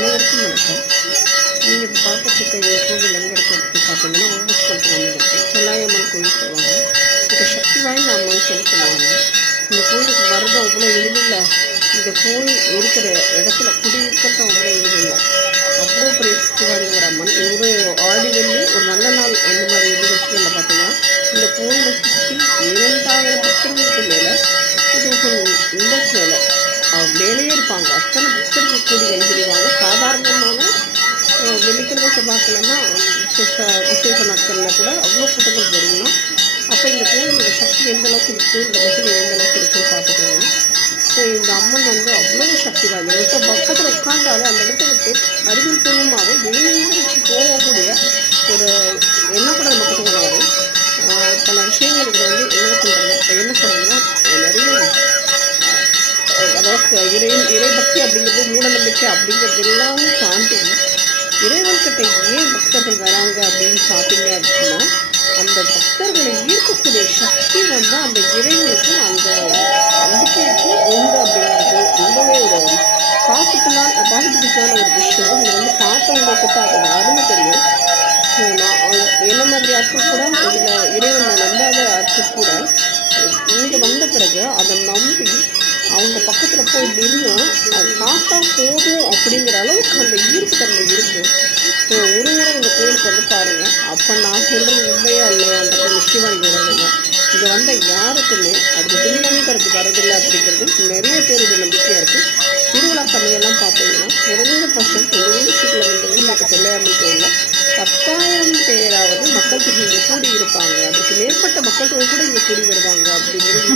அனைவருக்கும் வணக்கம். நீங்கள் இப்போ பார்த்துட்டு இருக்க இந்த கோவில் எங்கே இருக்கு அப்படின்னு பார்த்தீங்கன்னா ஓம்பஸ்புரத்தில் அமைஞ்சிருக்கு செல்லாயம்மன் கோயில் சொல்லுவாங்க. இது சக்தி வாய்ந்த அம்மன் சொல்லி சொல்லுவாங்க. இந்த கோயிலுக்கு வரது அவ்வளோ எளிதில்லை. இந்த கோயில் இருக்கிற இடத்துல குடியிருக்கிறது அவ்வளோ எளிதில்லை. அவ்வளோ பெரிய சக்தி வாய்ந்த ஒரு அம்மன். ஒரு ஆடி வெள்ளி ஒரு நல்ல நாள் அந்த மாதிரி நிகழ்ச்சிகளில் பார்த்தீங்கன்னா இந்த கோயிலை சுற்றி இரண்டாயிரம் பக்தர்களுக்கு மேலே இண்டஸ் மேலே மேலேயே இருப்பாங்க. அத்தனை பக்தர்கள் கூடி வந்துடுவாங்க வெள்ளிக்கிழமை செவ்வாய்க்கிழமை விசேஷ விசேஷ நாட்களில் கூட அவ்வளோ கூட்டங்கள் வருங்கன்னா அப்போ இந்த கோயிலோட சக்தி எந்த அளவுக்கு இருக்குது இந்த மகிமை எந்த அளவுக்கு இருக்குன்னு பார்த்துக்கோங்க. ஸோ இந்த அம்மன் வந்து அவ்வளோ சக்தி தான் இப்போ பக்கத்தில் உட்காந்தாலே அந்த இடத்த விட்டு அறிவியல் பூர்வமாகவே வெளியே வச்சு போகக்கூடிய ஒரு எண்ணம் கூட நமக்கு தோணாது. பல விஷயங்கள் வந்து என்ன பண்ணுறது என்ன சொல்கிறதுன்னா நிறைய அதாவது இறை இறைபக்தி அப்படிங்கிறது மூடநம்பிக்கை அப்படிங்கிறது எல்லாமே தாண்டி இறைவன்கிட்ட ஏன் பக்தர்கள் வராங்க அப்படின்னு பார்த்தீங்க அப்படின்னா அந்த பக்தர்களை ஈர்க்கக்கூடிய சக்தி வந்து அந்த இறைவனுக்கும் அந்த நம்பிக்கைக்கும் உண்டு அப்படிங்கிறது ரொம்பவே ஒரு பாசிட்டிவான பாசிட்டிவிட்டான ஒரு விஷயம். இது வந்து பார்த்தவங்களுக்கு தான் அதோட அருமை தெரியும். ஸோ நான் என்ன மாதிரி ஆட்கள் கூட இதில் இறைவனை நம்பாத ஆட்கள் கூட இங்கே வந்த பிறகு அதை நம்பி அவங்க பக்கத்தில் போய் நின்று அது பார்த்தா போதும் அப்படிங்கிற அளவுக்கு அந்த ஈர்ப்பு தன்மை பாருங்கள் பாருங்க அப்போ நான் சொல்கிறது உண்மையா இல்லையான்ற நிச்சயமாக இங்கே இது வந்த யாருக்குமே அதுக்கு பின்னணிங்கிறது வரதில்லை அப்படிங்கிறது நிறைய பேருடைய நம்பிக்கையாக இருக்குது திருவிழா சமயம்லாம் பார்த்தீங்கன்னா குறைந்தபட்சம் ஒரு நிகழ்ச்சிகளை வந்து ஊருக்கு செல்லாமல் கோயிலில் பத்தாயிரம் பேராவது மக்கள் தொகை இங்கே கூடி இருப்பாங்க. அதுக்கு மேற்பட்ட மக்கள் தொகை கூட இங்கே கூடி வருவாங்க அப்படிங்கிறது